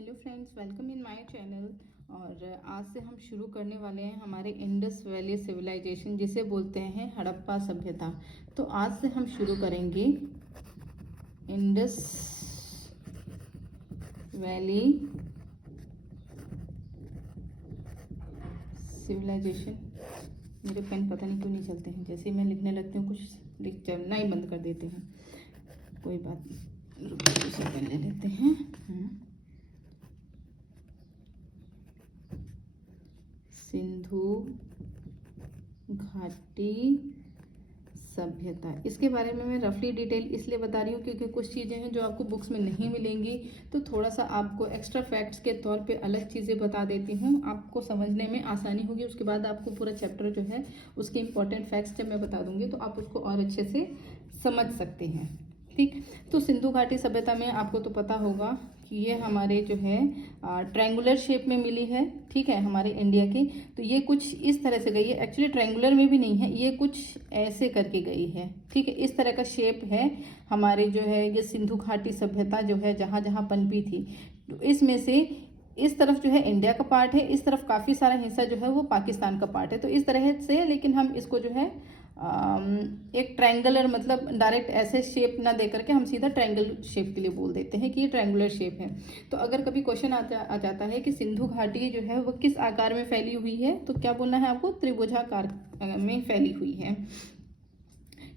Hello friends, welcome in my channel. और आज से हम शुरू करने वाले हैं हमारे इंडस वैली सिविलाइजेशन, जिसे बोलते हैं हड़प्पा सभ्यता। तो आज से हम शुरू करेंगे इंडस वैली सिविलाइजेशन। मेरे पेन पता नहीं क्यों नहीं चलते हैं, जैसे ही मैं लिखने लगती हूँ कुछ चलना ही बंद कर देते हैं। कोई बात नहीं, रुको दूसरा पेन ले लेते हैं। सिंधु घाटी सभ्यता, इसके बारे में मैं रफली डिटेल इसलिए बता रही हूँ क्योंकि कुछ चीज़ें हैं जो आपको बुक्स में नहीं मिलेंगी, तो थोड़ा सा आपको एक्स्ट्रा फैक्ट्स के तौर पे अलग चीज़ें बता देती हूँ, आपको समझने में आसानी होगी। उसके बाद आपको पूरा चैप्टर जो है उसके इम्पोर्टेंट फैक्ट्स जब मैं बता दूंगी तो आप उसको और अच्छे से समझ सकते हैं। ठीक, तो सिंधु घाटी सभ्यता में आपको तो पता होगा कि ये हमारे जो है ट्रायंगुलर शेप में मिली है। ठीक है, हमारे इंडिया की। तो ये कुछ इस तरह से गई है, एक्चुअली ट्रायंगुलर में भी नहीं है, ये कुछ ऐसे करके गई है। ठीक है, इस तरह का शेप है हमारे जो है ये सिंधु घाटी सभ्यता जो है जहाँ जहाँ पनपी थी। तो इसमें से इस तरफ जो है इंडिया का पार्ट है, इस तरफ काफ़ी सारा हिस्सा जो है वो पाकिस्तान का पार्ट है। तो इस तरह से, लेकिन हम इसको जो है एक ट्रायंगुलर, मतलब डायरेक्ट ऐसे शेप ना दे करके हम सीधा ट्रायंगल शेप के लिए बोल देते हैं कि ये ट्रायंगुलर शेप है। तो अगर कभी क्वेश्चन आ जाता है कि सिंधु घाटी जो है वो किस आकार में फैली हुई है, तो क्या बोलना है आपको? त्रिभुजाकार में फैली हुई है।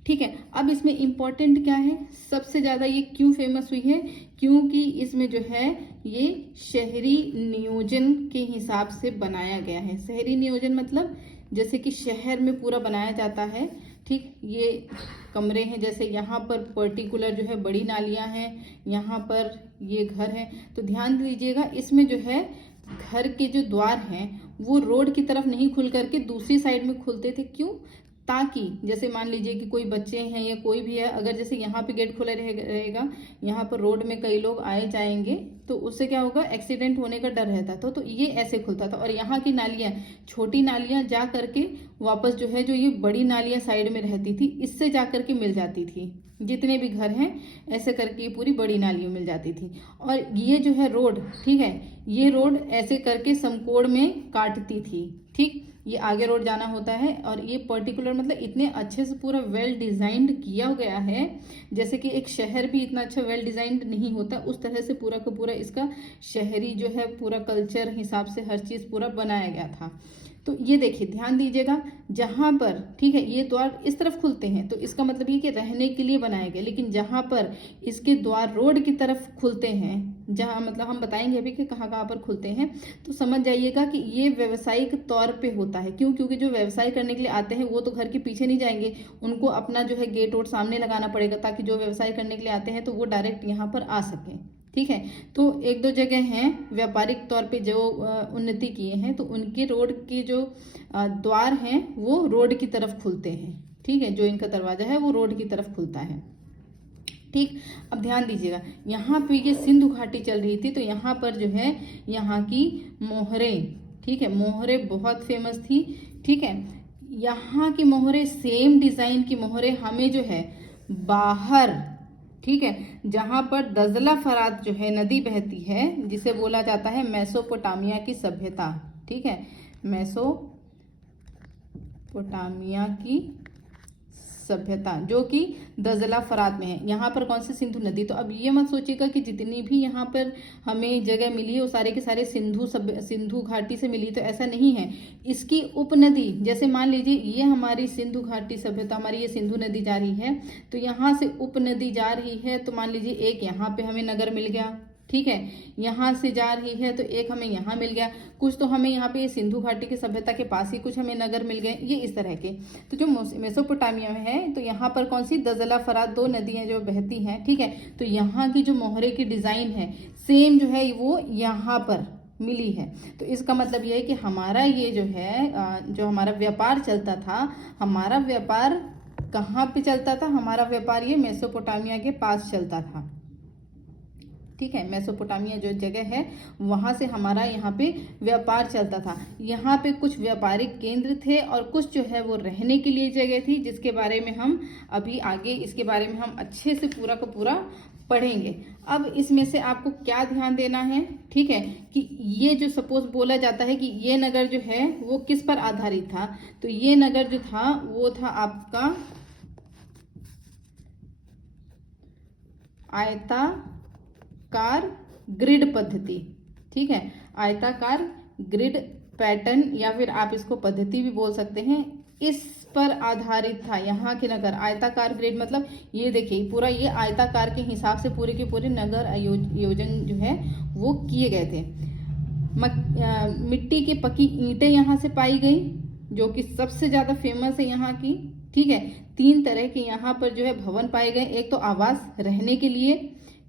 ठीक है, अब इसमें इम्पॉर्टेंट क्या है, सबसे ज़्यादा ये क्यों फेमस हुई है? क्योंकि इसमें जो है ये शहरी नियोजन के हिसाब से बनाया गया है। शहरी नियोजन मतलब जैसे कि शहर में पूरा बनाया जाता है। ठीक, ये कमरे हैं, जैसे यहाँ पर पर्टिकुलर जो है बड़ी नालियाँ हैं, यहाँ पर ये घर हैं। तो ध्यान दीजिएगा, इसमें जो है घर के जो द्वार हैं वो रोड की तरफ नहीं खुल करके दूसरी साइड में खुलते थे। क्यों? ताकि जैसे मान लीजिए कि कोई बच्चे हैं या कोई भी है, अगर जैसे यहाँ पे गेट खुला रहेगा, यहाँ पर रोड में कई लोग आए जाएंगे, तो उससे क्या होगा, एक्सीडेंट होने का डर रहता था। तो ये ऐसे खुलता था। और यहाँ की नालियाँ, छोटी नालियाँ जा करके वापस जो है जो ये बड़ी नालियाँ साइड में रहती थी, इससे जा करके मिल जाती थी। जितने भी घर हैं ऐसे करके पूरी बड़ी नालियों मिल जाती थी। और ये जो है रोड, ठीक है, ये रोड ऐसे करके समकोण में काटती थी। ठीक, ये आगे रोड जाना होता है और ये पर्टिकुलर, मतलब इतने अच्छे से पूरा वेल डिजाइंड किया गया है, जैसे कि एक शहर भी इतना अच्छा वेल डिजाइंड नहीं होता, उस तरह से पूरा का पूरा इसका शहरी जो है पूरा कल्चर हिसाब से हर चीज पूरा बनाया गया था। तो ये देखिए, ध्यान दीजिएगा, जहां पर, ठीक है, ये द्वार इस तरफ खुलते हैं तो इसका मतलब ये कि रहने के लिए बनाया गया, लेकिन जहां पर इसके द्वार रोड की तरफ खुलते हैं, जहां मतलब हम बताएंगे अभी कि कहाँ कहाँ पर खुलते हैं, तो समझ जाइएगा कि ये व्यवसायिक तौर पे होता है। क्यों? क्योंकि जो व्यवसाय करने के लिए आते हैं वो तो घर के पीछे नहीं जाएंगे, उनको अपना जो है गेट वोट सामने लगाना पड़ेगा, ताकि जो व्यवसाय करने के लिए आते हैं तो वो डायरेक्ट यहाँ पर आ सकें। ठीक है, तो एक दो जगह हैं व्यापारिक तौर पे जो उन्नति किए हैं, तो उनके रोड के जो द्वार हैं वो रोड की तरफ खुलते हैं। ठीक है, जो इनका दरवाजा है वो रोड की तरफ खुलता है। ठीक, अब ध्यान दीजिएगा, यहाँ पे ये सिंधु घाटी चल रही थी, तो यहाँ पर जो है यहाँ की मोहरें, ठीक है, मोहरें बहुत फेमस थी। ठीक है, यहाँ की मोहरें, सेम डिजाइन की मोहरें हमें जो है बाहर, ठीक है, जहां पर दजला फरात जो है नदी बहती है, जिसे बोला जाता है मेसोपोटामिया की सभ्यता। ठीक है, मेसोपोटामिया की सभ्यता जो कि दजला फरात में है। यहाँ पर कौन सी? सिंधु नदी। तो अब ये मत सोचिएगा कि जितनी भी यहाँ पर हमें जगह मिली है वो सारे के सारे सिंधु घाटी से मिली, तो ऐसा नहीं है। इसकी उपनदी, जैसे मान लीजिए ये हमारी सिंधु घाटी सभ्यता, हमारी ये सिंधु नदी जा रही है, तो यहाँ से उपनदी जा रही है, तो मान लीजिए एक यहाँ पे हमें नगर मिल गया। ठीक है, यहाँ से जा रही है तो एक हमें यहाँ मिल गया, कुछ तो हमें यहाँ पे ये सिंधु घाटी की सभ्यता के पास ही कुछ हमें नगर मिल गए, ये इस तरह के। तो जो मेसोपोटामिया में है, तो यहाँ पर कौन सी? दजला फरात, दो नदियां जो बहती हैं। ठीक है, तो यहाँ की जो मोहरे की डिजाइन है सेम जो है वो यहाँ पर मिली है। तो इसका मतलब ये है कि हमारा ये जो है जो हमारा व्यापार चलता था, हमारा व्यापार कहाँ पे चलता था? हमारा व्यापार ये मेसोपोटामिया के पास चलता था। ठीक है, मेसोपोटामिया जो जगह है वहां से हमारा यहाँ पे व्यापार चलता था। यहाँ पे कुछ व्यापारिक केंद्र थे और कुछ जो है वो रहने के लिए जगह थी, जिसके बारे में हम अभी आगे, इसके बारे में हम अच्छे से पूरा का पूरा पढ़ेंगे। अब इसमें से आपको क्या ध्यान देना है, ठीक है, कि ये जो सपोज बोला जाता है कि ये नगर जो है वो किस पर आधारित था, तो ये नगर जो था वो था आपका आयताकार ग्रिड पद्धति, ठीक है, आयताकार ग्रिड पैटर्न, या फिर आप इसको पद्धति भी बोल सकते हैं, इस पर आधारित था यहाँ के नगर। आयताकार ग्रिड मतलब ये देखिए पूरा ये आयताकार के हिसाब से पूरे के पूरे नगर आयोजन जो है वो किए गए थे। मिट्टी की पकी ईंटें यहाँ से पाई गई जो कि सबसे ज्यादा फेमस है यहाँ की, ठीक है। 3 तरह के यहाँ पर जो है भवन पाए गए, एक तो आवास रहने के लिए,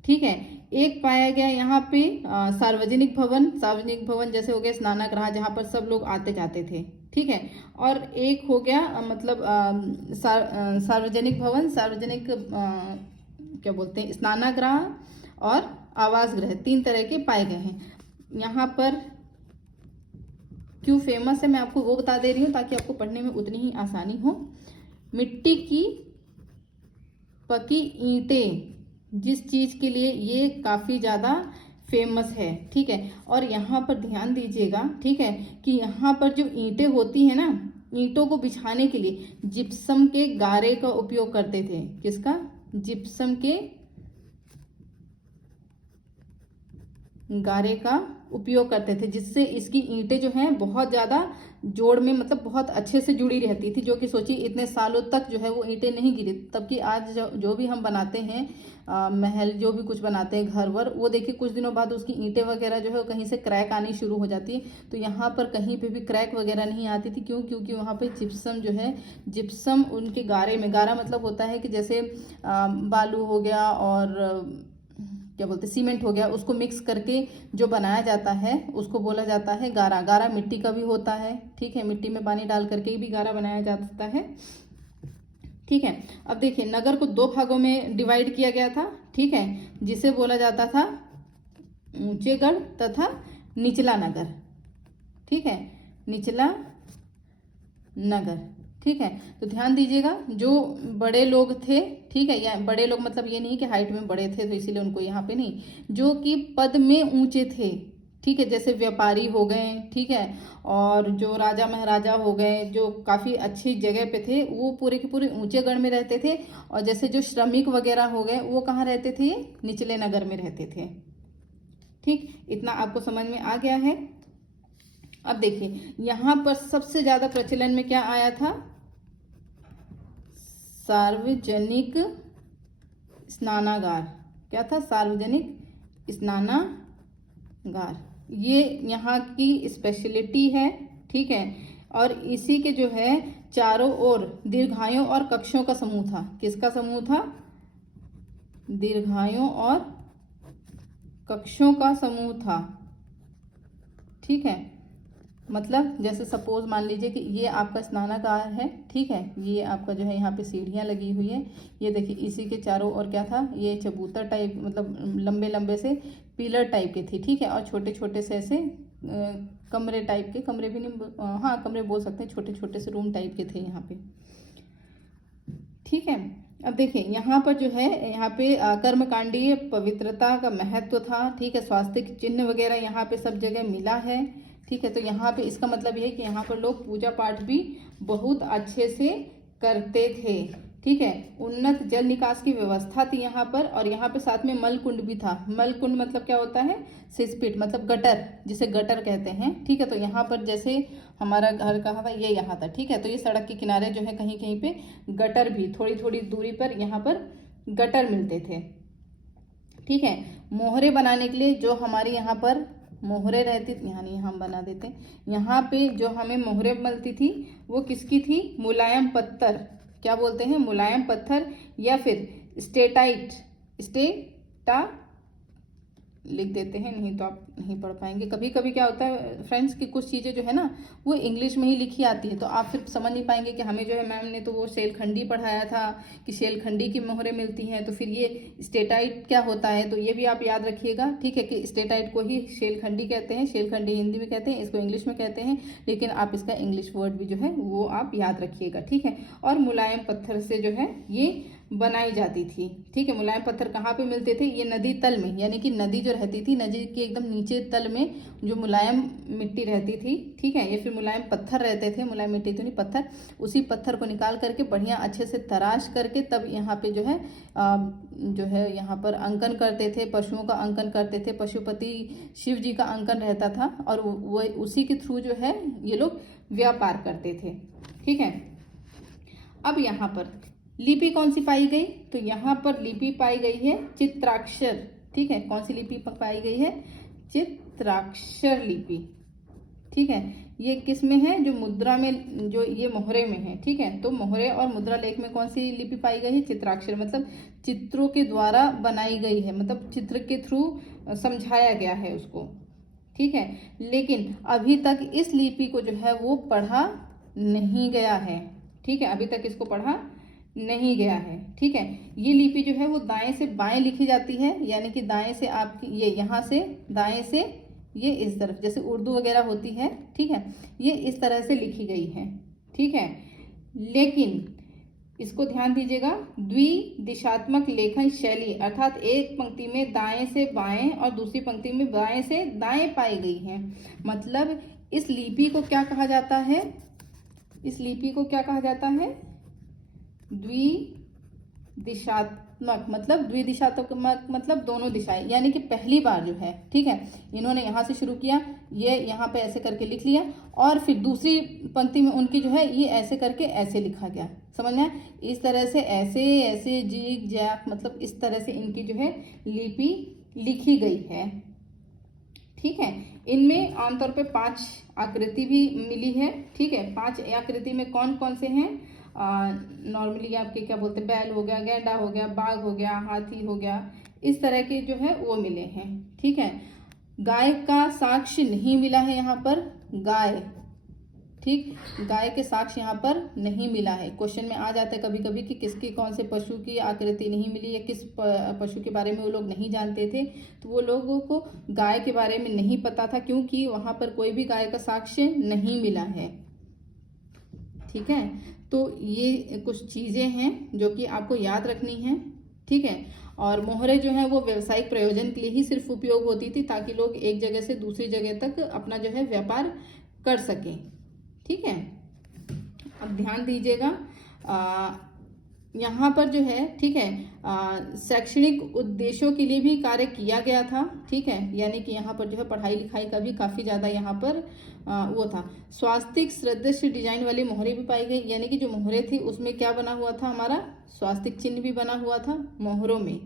ठीक है, एक पाया गया यहाँ पे सार्वजनिक भवन। सार्वजनिक भवन जैसे हो गया स्नानागृह जहाँ पर सब लोग आते जाते थे, ठीक है, और एक हो गया मतलब सार्वजनिक भवन, सार्वजनिक क्या बोलते हैं स्नानागृह और आवास गृह, 3 तरह के पाए गए हैं। यहाँ पर क्यों फेमस है मैं आपको वो बता दे रही हूँ ताकि आपको पढ़ने में उतनी ही आसानी हो। मिट्टी की पकी ईंटें जिस चीज के लिए ये काफी ज्यादा फेमस है, ठीक है, और यहाँ पर ध्यान दीजिएगा, ठीक है, कि यहाँ पर जो ईंटें होती है ना, ईंटों को बिछाने के लिए जिप्सम के गारे का उपयोग करते थे। किसका? जिप्सम के गारे का उपयोग करते थे, जिससे इसकी ईंटें जो हैं बहुत ज़्यादा जोड़ में मतलब बहुत अच्छे से जुड़ी रहती थी, जो कि सोचिए इतने सालों तक जो है वो ईंटें नहीं गिरी। तब कि आज जो भी हम बनाते हैं महल जो भी कुछ बनाते हैं घर वर, वो देखिए कुछ दिनों बाद उसकी ईंटें वगैरह जो है कहीं से क्रैक आनी शुरू हो जाती है। तो यहाँ पर कहीं पे भी क्रैक वगैरह नहीं आती थी। क्यों? क्योंकि वहाँ पे जिप्सम जो है, जिप्सम उनके गारे में, गारा मतलब होता है कि जैसे बालू हो गया और क्या बोलते सीमेंट हो गया, उसको मिक्स करके जो बनाया जाता है उसको बोला जाता है गारा। गारा मिट्टी का भी होता है, ठीक है, मिट्टी में पानी डाल करके भी गारा बनाया जा सकता है, ठीक है। अब देखिए नगर को 2 भागों में डिवाइड किया गया था, ठीक है, जिसे बोला जाता था ऊंचे गढ़ तथा निचला नगर, ठीक है, निचला नगर, ठीक है। तो ध्यान दीजिएगा जो बड़े लोग थे, ठीक है, या बड़े लोग मतलब ये नहीं कि हाइट में बड़े थे तो इसीलिए उनको यहाँ पे नहीं, जो कि पद में ऊंचे थे, ठीक है, जैसे व्यापारी हो गए, ठीक है, और जो राजा महाराजा हो गए जो काफ़ी अच्छी जगह पे थे वो पूरे के पूरे ऊंचे गढ़ में रहते थे। और जैसे जो श्रमिक वगैरह हो गए वो कहाँ रहते थे? निचले नगर में रहते थे, ठीक। इतना आपको समझ में आ गया है। अब देखिए यहाँ पर सबसे ज्यादा प्रचलन में क्या आया था? सार्वजनिक स्नानागार। क्या था? सार्वजनिक स्नानागार। ये यहाँ की स्पेशलिटी है, ठीक है, और इसी के जो है चारों ओर दीर्घायों और कक्षों का समूह था। किसका समूह था? दीर्घायों और कक्षों का समूह था, ठीक है। मतलब जैसे सपोज मान लीजिए कि ये आपका स्नानागार है, ठीक है, ये आपका जो है यहाँ पे सीढ़ियाँ लगी हुई है, ये देखिए इसी के चारों ओर क्या था? ये चबूतर टाइप मतलब लंबे लंबे से पिलर टाइप के थे, ठीक है, और छोटे छोटे से ऐसे कमरे टाइप के, कमरे भी नहीं, हाँ कमरे बोल सकते हैं, छोटे छोटे से रूम टाइप के थे यहाँ पे, ठीक है। अब देखिए यहाँ पर जो है यहाँ पे कर्मकांडीय पवित्रता का महत्व था, ठीक है, स्वास्तिक चिन्ह वगैरह यहाँ पे सब जगह मिला है, ठीक है। तो यहाँ पे इसका मतलब ये है कि यहाँ पर लोग पूजा पाठ भी बहुत अच्छे से करते थे, ठीक है। उन्नत जल निकास की व्यवस्था थी यहाँ पर, और यहाँ पे साथ में मल कुंड भी था। मल कुंड मतलब क्या होता है? सिसपिट मतलब गटर, जिसे गटर कहते हैं, ठीक है। तो यहाँ पर जैसे हमारा घर कहाँ था? ये यहाँ था, ठीक है। तो ये सड़क के किनारे जो है कहीं कहीं पे गटर भी थोड़ी थोड़ी दूरी पर यहाँ पर गटर मिलते थे, ठीक है। मोहरे बनाने के लिए जो हमारे यहाँ पर मोहरे रहती, यहाँ नहीं हम बना देते, यहाँ पे जो हमें मोहरे मिलती थी वो किसकी थी? मुलायम पत्थर। क्या बोलते हैं? मुलायम पत्थर, या फिर स्टेटाइट, स्टेटा लिख देते हैं, नहीं तो आप नहीं पढ़ पाएंगे। कभी कभी क्या होता है फ्रेंड्स कि कुछ चीज़ें जो है ना वो इंग्लिश में ही लिखी आती है, तो आप फिर समझ नहीं पाएंगे कि हमें जो है मैम ने तो वो शेलखंडी पढ़ाया था कि शेलखंडी की मोहरें मिलती हैं, तो फिर ये स्टेटाइट क्या होता है? तो ये भी आप याद रखिएगा, ठीक है, कि स्टेटाइट को ही शेलखंडी कहते हैं, शेलखंडी हिंदी में कहते हैं, इसको इंग्लिश में कहते हैं, लेकिन आप इसका इंग्लिश वर्ड भी जो है वो आप याद रखिएगा, ठीक है। और मुलायम पत्थर से जो है ये बनाई जाती थी। ठीक है, मुलायम पत्थर कहाँ पे मिलते थे? ये नदी तल में, यानी कि नदी जो रहती थी, नदी के एकदम नीचे तल में जो मुलायम मिट्टी रहती थी, ठीक है, ये फिर मुलायम पत्थर रहते थे, मुलायम मिट्टी तो नहीं पत्थर, उसी पत्थर को निकाल करके बढ़िया अच्छे से तराश करके तब यहाँ पे जो है यहाँ पर अंकन करते थे, पशुओं का अंकन करते थे, पशुपति शिव जी का अंकन रहता था और वो उसी के थ्रू जो है ये लोग व्यापार करते थे। ठीक है, अब यहाँ पर लिपि कौन सी पाई गई? तो यहाँ पर लिपि पाई गई है चित्राक्षर। ठीक है, कौन सी लिपि पाई गई है? चित्राक्षर लिपि। ठीक है, ये किस में है? जो मुद्रा में, जो ये मोहरे में है। ठीक है, तो मोहरे और मुद्रा लेख में कौन सी लिपि पाई गई है? चित्राक्षर, मतलब चित्रों के द्वारा बनाई गई है, मतलब चित्र के थ्रू समझाया गया है उसको। ठीक है, लेकिन अभी तक इस लिपि को जो है वो पढ़ा नहीं गया है। ठीक है, अभी तक इसको पढ़ा नहीं गया है। ठीक है, ये लिपि जो है वो दाएं से बाएं लिखी जाती है, यानी कि दाएं से आपकी ये यहाँ से, दाएं से ये इस तरफ, जैसे उर्दू वगैरह होती है। ठीक है, ये इस तरह से लिखी गई है। ठीक है, लेकिन इसको ध्यान दीजिएगा, द्विदिशात्मक लेखन शैली, अर्थात एक पंक्ति में दाएं से बाएं और दूसरी पंक्ति में बाएं से दाएं पाई गई है। मतलब इस लिपि को क्या कहा जाता है? इस लिपि को क्या कहा जाता है? द्विदिशात्मक, मतलब द्विदिशात्मक मतलब दोनों दिशाएं, यानी कि पहली बार जो है, ठीक है, इन्होंने यहाँ से शुरू किया, ये यहाँ पे ऐसे करके लिख लिया और फिर दूसरी पंक्ति में उनकी जो है ये ऐसे करके ऐसे लिखा गया। समझ में? इस तरह से ऐसे ऐसे जीग जैक, मतलब इस तरह से इनकी जो है लिपि लिखी गई है। ठीक है, इनमें आमतौर पे 5 आकृति भी मिली है। ठीक है, 5 आकृति में कौन कौन से हैं? नॉर्मली आपके क्या बोलते हैं, बैल हो गया, गैंडा हो गया, बाघ हो गया, हाथी हो गया, इस तरह के जो है वो मिले हैं। ठीक है, गाय का साक्ष्य नहीं मिला है यहाँ पर, गाय, ठीक, गाय के साक्ष्य यहाँ पर नहीं मिला है। क्वेश्चन में आ जाता है कभी कभी कि किसकी, कौन से पशु की आकृति नहीं मिली या किस पशु के बारे में वो लोग नहीं जानते थे, तो वो लोगों को गाय के बारे में नहीं पता था, क्योंकि वहाँ पर कोई भी गाय का साक्ष्य नहीं मिला है। ठीक है, तो ये कुछ चीज़ें हैं जो कि आपको याद रखनी है। ठीक है, और मोहरे जो है वो व्यवसायिक प्रयोजन के लिए ही सिर्फ उपयोग होती थी, ताकि लोग एक जगह से दूसरी जगह तक अपना जो है व्यापार कर सकें। ठीक है, अब ध्यान दीजिएगा, यहाँ पर जो है, ठीक है, शैक्षणिक उद्देश्यों के लिए भी कार्य किया गया था। ठीक है, यानी कि यहाँ पर जो है पढ़ाई लिखाई का भी काफ़ी ज़्यादा यहाँ पर वो था। स्वास्तिक सदृश डिजाइन वाली मोहरे भी पाई गई, यानी कि जो मोहरे थी उसमें क्या बना हुआ था? हमारा स्वास्तिक चिन्ह भी बना हुआ था मोहरों में।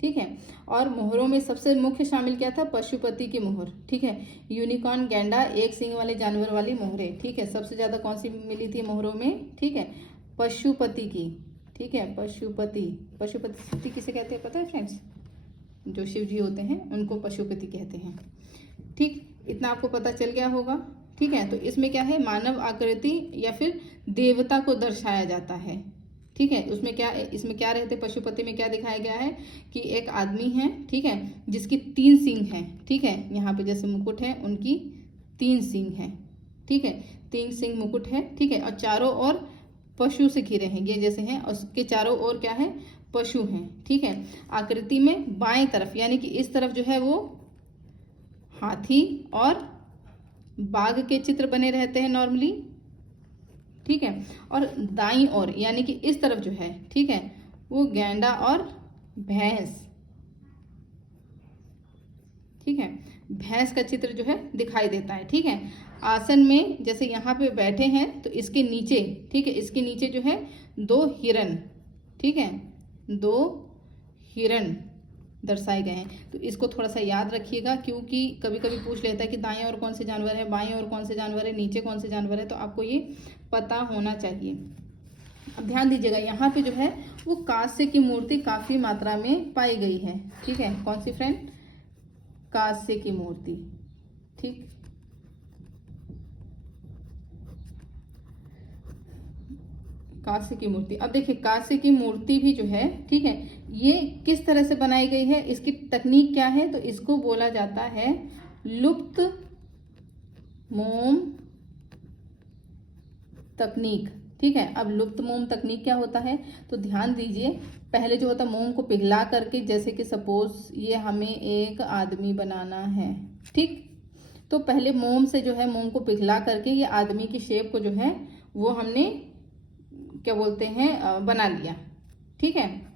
ठीक है, और मोहरों में सबसे मुख्य शामिल क्या था? पशुपति की मोहर। ठीक है, यूनिकॉर्न, गैंडा, एक सींग वाले जानवर वाली मोहरे। ठीक है, सबसे ज़्यादा कौन सी मिली थी मोहरों में? ठीक है, पशुपति की। ठीक है, पशुपति, पशुपति किसे कहते हैं पता है फ्रेंड्स? जो शिव जी होते हैं उनको पशुपति कहते हैं। ठीक, इतना आपको पता चल गया होगा। ठीक है, तो इसमें क्या है? मानव आकृति या फिर देवता को दर्शाया जाता है। ठीक है, उसमें क्या, इसमें क्या रहते? पशुपति में क्या दिखाया गया है कि एक आदमी है, ठीक है, जिसकी 3 सींग हैं। ठीक है, यहाँ पे जैसे मुकुट है, उनकी 3 सींग हैं। ठीक है, 3 सींग मुकुट है। ठीक है, और चारों ओर पशु से घिरे हैं, ये जैसे हैं, और उसके चारों ओर क्या है? पशु हैं। ठीक है, आकृति में बाएं तरफ, यानी कि इस तरफ जो है वो हाथी और बाघ के चित्र बने रहते हैं नॉर्मली। ठीक है, और दाईं ओर यानी कि इस तरफ जो है, ठीक है, वो गैंडा और भैंस। ठीक है, भैंस का चित्र जो है दिखाई देता है। ठीक है, आसन में जैसे यहाँ पे बैठे हैं तो इसके नीचे, ठीक है, इसके नीचे जो है 2 हिरन, ठीक है, 2 हिरन दर्शाए गए हैं। तो इसको थोड़ा सा याद रखिएगा, क्योंकि कभी कभी पूछ लेता है कि दाएं ओर कौन से जानवर है, बाएं ओर कौन से जानवर है, नीचे कौन से जानवर है, तो आपको ये पता होना चाहिए। अब ध्यान दीजिएगा, यहाँ पे जो है वो कांस्य की मूर्ति काफ़ी मात्रा में पाई गई है। ठीक है, कौन सी फ्रेंड? कांस्य की मूर्ति। ठीक, कांस्य की मूर्ति। अब देखिए, कांस्य की मूर्ति भी जो है, ठीक है, ये किस तरह से बनाई गई है, इसकी तकनीक क्या है? तो इसको बोला जाता है लुप्त मोम तकनीक। ठीक है। अब लुप्त मोम तकनीक क्या होता है, तो ध्यान दीजिए, पहले जो होता है मोम को पिघला करके, जैसे कि सपोज ये हमें एक आदमी बनाना है, ठीक, तो पहले मोम से जो है मोम को पिघला करके ये आदमी की शेप को जो है वो हमने क्या बोलते हैं बना लिया, ठीक है।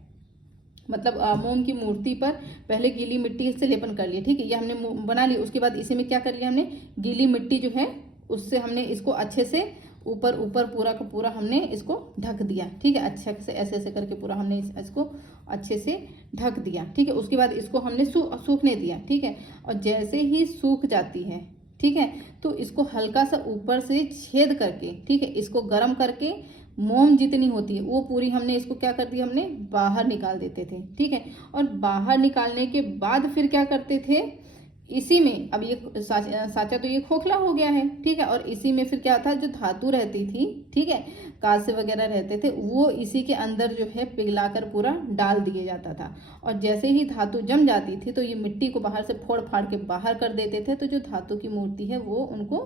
मतलब मोम की मूर्ति पर पहले गीली मिट्टी से लेपन कर लिया, ठीक है, ये हमने बना लिया। उसके बाद इसी में क्या कर लिया हमने, गीली मिट्टी जो है उससे हमने इसको अच्छे से ऊपर ऊपर पूरा का पूरा हमने इसको ढक दिया, ठीक है, अच्छे से ऐसे ऐसे करके पूरा हमने इसको अच्छे से ढक दिया, ठीक है। उसके बाद इसको हमने सूखने दिया, ठीक है। और जैसे ही सूख जाती है, ठीक है, तो इसको हल्का सा ऊपर से छेद करके, ठीक है, इसको गर्म करके मोम जितनी होती है वो पूरी हमने इसको क्या कर दिया, हमने बाहर निकाल देते थे, ठीक है। और बाहर निकालने के बाद फिर क्या करते थे, इसी में, अब ये साचा तो ये खोखला हो गया है, ठीक है, और इसी में फिर क्या था, जो धातु रहती थी, ठीक है, कांसे वगैरह रहते थे, वो इसी के अंदर जो है पिघलाकर पूरा डाल दिया जाता था। और जैसे ही धातु जम जाती थी तो ये मिट्टी को बाहर से फोड़ फाड़ के बाहर कर देते थे, तो जो धातु की मूर्ति है वो उनको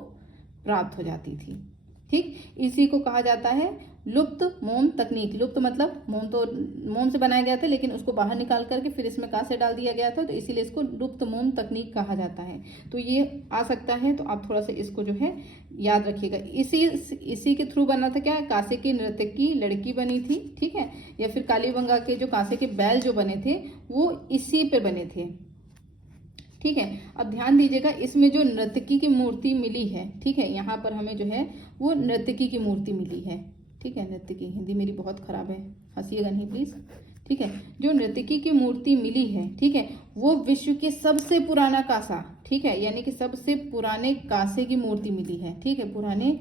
प्राप्त हो जाती थी, ठीक। इसी को कहा जाता है लुप्त मोम तकनीक। लुप्त मतलब मोम तो मोम से बनाया गया था, लेकिन उसको बाहर निकाल करके फिर इसमें कांसे डाल दिया गया था, तो इसीलिए इसको लुप्त मोम तकनीक कहा जाता है। तो ये आ सकता है, तो आप थोड़ा सा इसको जो है याद रखिएगा। इसी के थ्रू बना था क्या, कांसे की नर्तकी लड़की बनी थी, ठीक है, या फिर कालीबंगा के जो कांसे के बैल जो बने थे वो इसी पे बने थे, ठीक है। अब ध्यान दीजिएगा, इसमें जो नर्तकी की मूर्ति मिली है, ठीक है, यहाँ पर हमें जो है वो नर्तकी की मूर्ति मिली है, ठीक है। नर्तकी, हिंदी मेरी बहुत खराब है, हंसिएगा नहीं प्लीज, ठीक है। जो नर्तकी की मूर्ति मिली है, ठीक है, वो विश्व के सबसे पुराना कांसा, ठीक है, यानी कि सबसे पुराने कांसे की मूर्ति मिली है, ठीक है, पुराने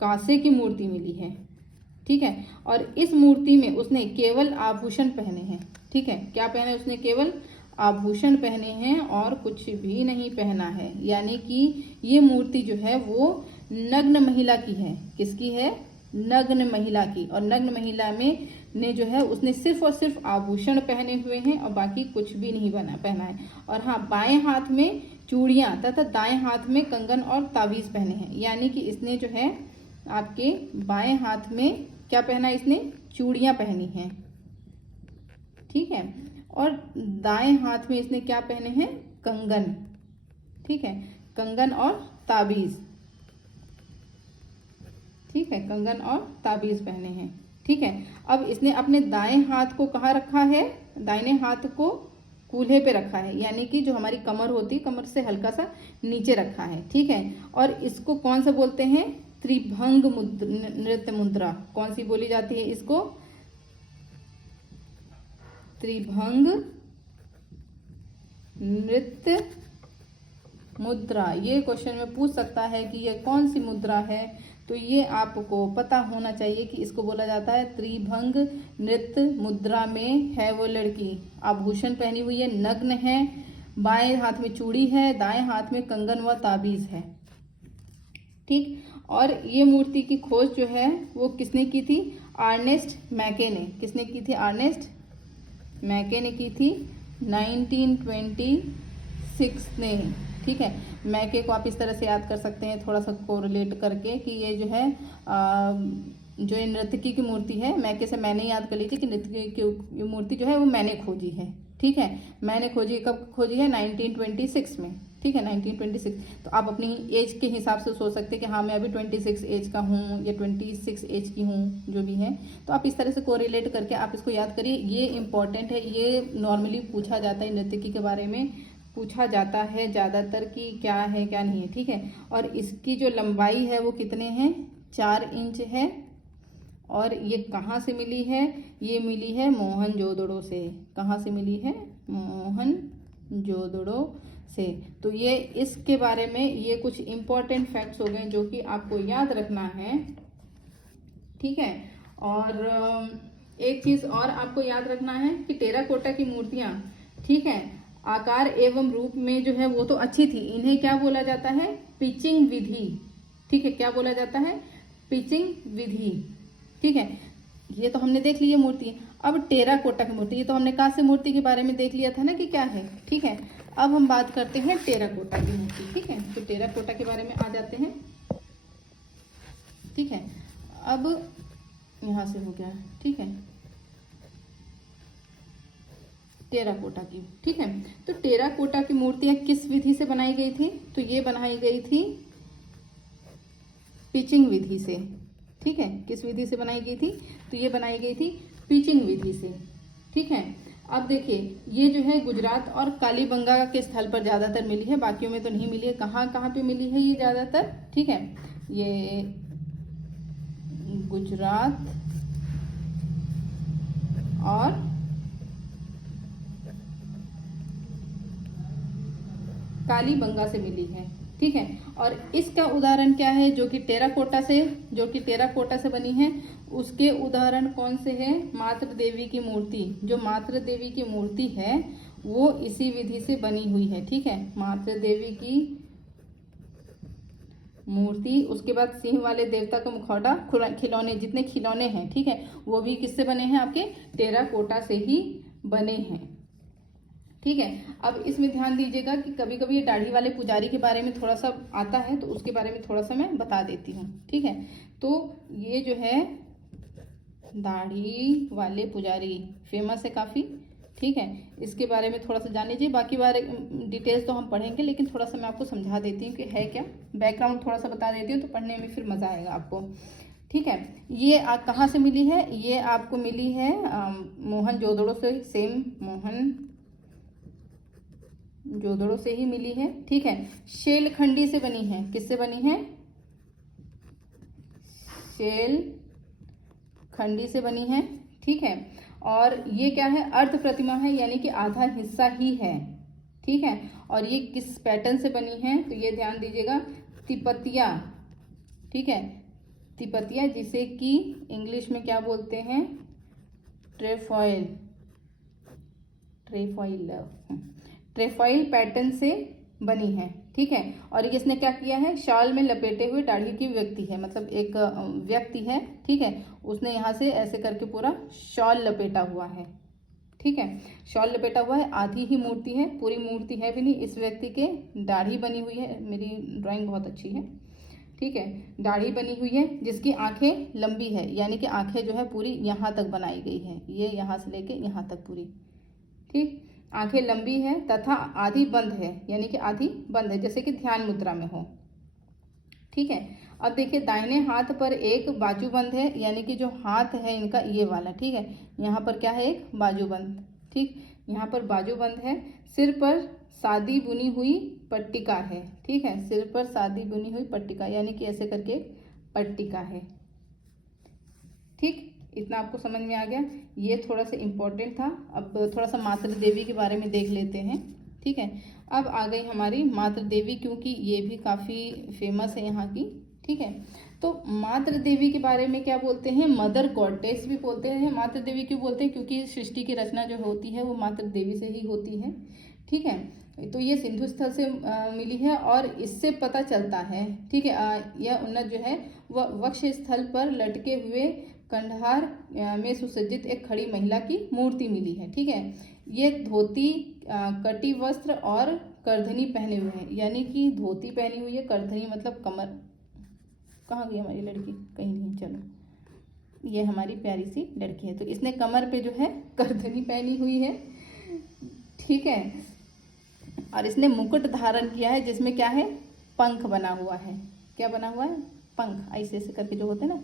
कांसे की मूर्ति मिली है, ठीक है। और इस मूर्ति में उसने केवल आभूषण पहने हैं, ठीक है, क्या पहने उसने, केवल आभूषण पहने हैं और कुछ भी नहीं पहना है। यानी कि ये मूर्ति जो है वो नग्न महिला की है। किसकी है, नग्न महिला की। और नग्न महिला में ने जो है उसने सिर्फ और सिर्फ आभूषण पहने हुए हैं और बाकी कुछ भी नहीं पहना है। और हाँ, बाएं हाथ में चूड़ियां तथा दाएं हाथ में कंगन और ताबीज पहने हैं। यानी कि इसने जो है आपके बाएं हाथ में क्या पहना, इसने चूड़ियां पहनी हैं, ठीक है, और दाएं हाथ में इसने क्या पहने हैं, कंगन, ठीक है, कंगन और ताबीज, ठीक है, कंगन और ताबीज पहने हैं, ठीक है। अब इसने अपने दाएं हाथ को कहाँ रखा है, दाहिने हाथ को कूल्हे पे रखा है, यानी कि जो हमारी कमर होती है, कमर से हल्का सा नीचे रखा है, ठीक है। और इसको कौन सा बोलते हैं, त्रिभंग नृत्य मुद्रा। कौन सी बोली जाती है इसको, त्रिभंग नृत्य मुद्रा। ये क्वेश्चन में पूछ सकता है कि ये कौन सी मुद्रा है, तो ये आपको पता होना चाहिए कि इसको बोला जाता है त्रिभंग नृत्य मुद्रा में है वो लड़की आभूषण पहनी हुई है, नग्न है, बाएं हाथ में चूड़ी है, दाएं हाथ में कंगन व ताबीज है, ठीक। और ये मूर्ति की खोज जो है वो किसने की थी, अर्नेस्ट मैके ने। किसने की थी, अर्नेस्ट मैके ने की थी 1926 ने, ठीक है। मैके को आप इस तरह से याद कर सकते हैं, थोड़ा सा कोरिलेट करके, कि ये जो है जो ये नर्तकी की मूर्ति है, मैके से मैंने याद कर लीजिए कि नर्तकी की मूर्ति जो है वो मैंने खोजी है, ठीक है। मैंने खोजी, कब खोजी है, 1926 में, ठीक है, 1926। तो आप अपनी एज के हिसाब से सोच सकते हैं कि हाँ मैं अभी 26 एज का हूँ या 26 एज की हूँ, जो भी है। तो आप इस तरह से कोरिलेट करके आप इसको याद करिए। ये इम्पॉर्टेंट है, ये नॉर्मली पूछा जाता है, नर्तकी के बारे में पूछा जाता है ज़्यादातर कि क्या है क्या नहीं है, ठीक है। और इसकी जो लंबाई है वो कितने हैं, 4 इंच है। और ये कहाँ से मिली है, ये मिली है मोहनजोदड़ो से। कहाँ से मिली है, मोहनजोदड़ो से। तो ये इसके बारे में ये कुछ इम्पोर्टेंट फैक्ट्स हो गए जो कि आपको याद रखना है, ठीक है। और एक चीज़ और आपको याद रखना है कि टेराकोटा की मूर्तियाँ, ठीक है, आकार एवं रूप में जो है वो तो अच्छी थी, इन्हें क्या बोला जाता है, पिचिंग विधि, ठीक है। क्या बोला जाता है, पिचिंग विधि, ठीक है। ये तो हमने देख ली है मूर्ति। अब टेराकोटा की मूर्ति, ये तो हमने कांस्य मूर्ति के बारे में देख लिया था ना कि क्या है, ठीक है। अब हम बात करते हैं टेराकोटा की मूर्ति, ठीक है। तो टेराकोटा के बारे में आ जाते हैं, ठीक है। अब यहाँ से हो गया, ठीक है, टेराकोटा की, ठीक है। तो टेराकोटा की मूर्तियां किस विधि से बनाई गई थी? तो ये बनाई गई थी पिचिंग विधि से, ठीक है। किस विधि से बनाई गई थी? तो ये बनाई गई थी पिचिंग विधि से, ठीक है। अब देखिए, ये जो है गुजरात और कालीबंगा के स्थल पर ज़्यादातर मिली है, बाकियों में तो नहीं मिली है। कहाँ कहाँ पे मिली है ये ज़्यादातर? ठीक है, ये गुजरात और कालीबंगा से मिली है, ठीक है। और इसका उदाहरण क्या है? जो कि टेराकोटा से बनी है, उसके उदाहरण कौन से हैं? मातृ देवी की मूर्ति। जो मातृ देवी की मूर्ति है वो इसी विधि से बनी हुई है, ठीक है। मातृ देवी की मूर्ति, उसके बाद सिंह वाले देवता का मुखौटा, खिलौने, जितने खिलौने हैं, ठीक है, वो भी किससे बने हैं? आपके टेराकोटा से ही बने हैं, ठीक है। अब इसमें ध्यान दीजिएगा कि कभी कभी ये दाढ़ी वाले पुजारी के बारे में थोड़ा सा आता है, तो उसके बारे में थोड़ा सा मैं बता देती हूँ, ठीक है। तो ये जो है दाढ़ी वाले पुजारी फेमस है काफ़ी, ठीक है। इसके बारे में थोड़ा सा जान लीजिए, बाकी बारे डिटेल्स तो हम पढ़ेंगे, लेकिन थोड़ा सा मैं आपको समझा देती हूँ कि है क्या, बैकग्राउंड थोड़ा सा बता देती हूँ, तो पढ़ने में फिर मज़ा आएगा आपको, ठीक है। ये कहाँ से मिली है? ये आपको मिली है मोहनजोदड़ो से, सेम मोहनजोदड़ो से ही मिली है, ठीक है। शेलखंडी से बनी है। किससे बनी है? शेलखंडी से बनी है, ठीक है। और ये क्या है? अर्ध प्रतिमा है, यानी कि आधा हिस्सा ही है, ठीक है। और ये किस पैटर्न से बनी है? तो ये ध्यान दीजिएगा, तिपतिया, ठीक है, तिपतिया, जिसे कि इंग्लिश में क्या बोलते हैं? ट्रेफॉइल पैटर्न से बनी है, ठीक है। और इसने क्या किया है? शॉल में लपेटे हुए दाढ़ी की व्यक्ति है, मतलब एक व्यक्ति है, ठीक है, उसने यहाँ से ऐसे करके पूरा शॉल लपेटा हुआ है, ठीक है, शॉल लपेटा हुआ है। आधी ही मूर्ति है, पूरी मूर्ति है भी नहीं। इस व्यक्ति के दाढ़ी बनी हुई है, मेरी ड्राइंग बहुत अच्छी है, ठीक है, दाढ़ी बनी हुई है, जिसकी आंखें लंबी है, यानी कि आंखें जो है पूरी यहाँ तक बनाई गई है, ये यहाँ से लेके यहाँ तक पूरी, ठीक, आंखें लंबी है, तथा आधी बंद है, यानी कि आधी बंद है, जैसे कि ध्यान मुद्रा में हो, ठीक है। अब देखिए, दाहिने हाथ पर एक बाजूबंद है, यानी कि जो हाथ है इनका ये वाला, ठीक है, यहाँ पर क्या है? एक बाजूबंद, ठीक, यहाँ पर बाजूबंद है। सिर पर सादी बुनी हुई पट्टिका है, ठीक है, सिर पर सादी बुनी हुई पट्टिका, यानी कि ऐसे करके पट्टिका है, ठीक। इतना आपको समझ में आ गया? ये थोड़ा सा इम्पोर्टेंट था। अब थोड़ा सा मातृ देवी के बारे में देख लेते हैं, ठीक है। अब आ गई हमारी मातृ देवी, क्योंकि ये भी काफ़ी फेमस है यहाँ की, ठीक है। तो मातृ देवी के बारे में क्या बोलते हैं? मदर गॉडेस भी बोलते हैं। मातृ देवी क्यों बोलते हैं? क्योंकि सृष्टि की रचना जो होती है वो मातृ देवी से ही होती है, ठीक है। तो ये सिंधु स्थल से मिली है, और इससे पता चलता है, ठीक है, यह उन्नत जो है वह वक्ष स्थल पर लटके हुए कंधार में सुसज्जित एक खड़ी महिला की मूर्ति मिली है, ठीक है। ये धोती, कटी वस्त्र और करधनी पहने हुए हैं, यानी कि धोती पहनी हुई है, करधनी मतलब कमर। कहाँ गई हमारी लड़की? कहीं नहीं, चलो, ये हमारी प्यारी सी लड़की है, तो इसने कमर पे जो है करधनी पहनी हुई है, ठीक है। और इसने मुकुट धारण किया है, जिसमें क्या है? पंख बना हुआ है। क्या बना हुआ है? पंख, ऐसे ऐसे करके जो होते हैं ना,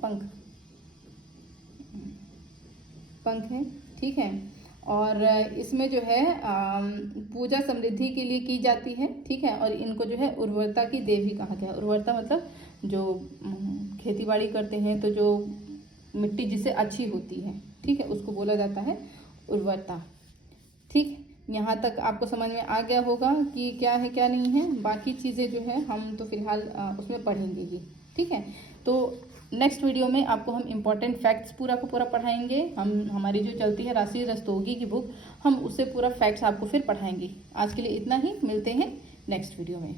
पंख है, ठीक है। और इसमें जो है पूजा समृद्धि के लिए की जाती है, ठीक है। और इनको जो है उर्वरता की देवी कहा गया है। उर्वरता मतलब जो खेती बाड़ी करते हैं, तो जो मिट्टी जिससे अच्छी होती है, ठीक है, उसको बोला जाता है उर्वरता, ठीक। यहाँ तक आपको समझ में आ गया होगा कि क्या है क्या नहीं है। बाकी चीज़ें जो है हम तो फिलहाल उसमें पढ़ेंगे ही, ठीक है। तो नेक्स्ट वीडियो में आपको हम इम्पॉर्टेंट फैक्ट्स पूरा को पूरा पढ़ाएंगे। हमारी जो चलती है राशि रस्तोगी की बुक, हम उससे पूरा फैक्ट्स आपको फिर पढ़ाएंगे। आज के लिए इतना ही, मिलते हैं नेक्स्ट वीडियो में।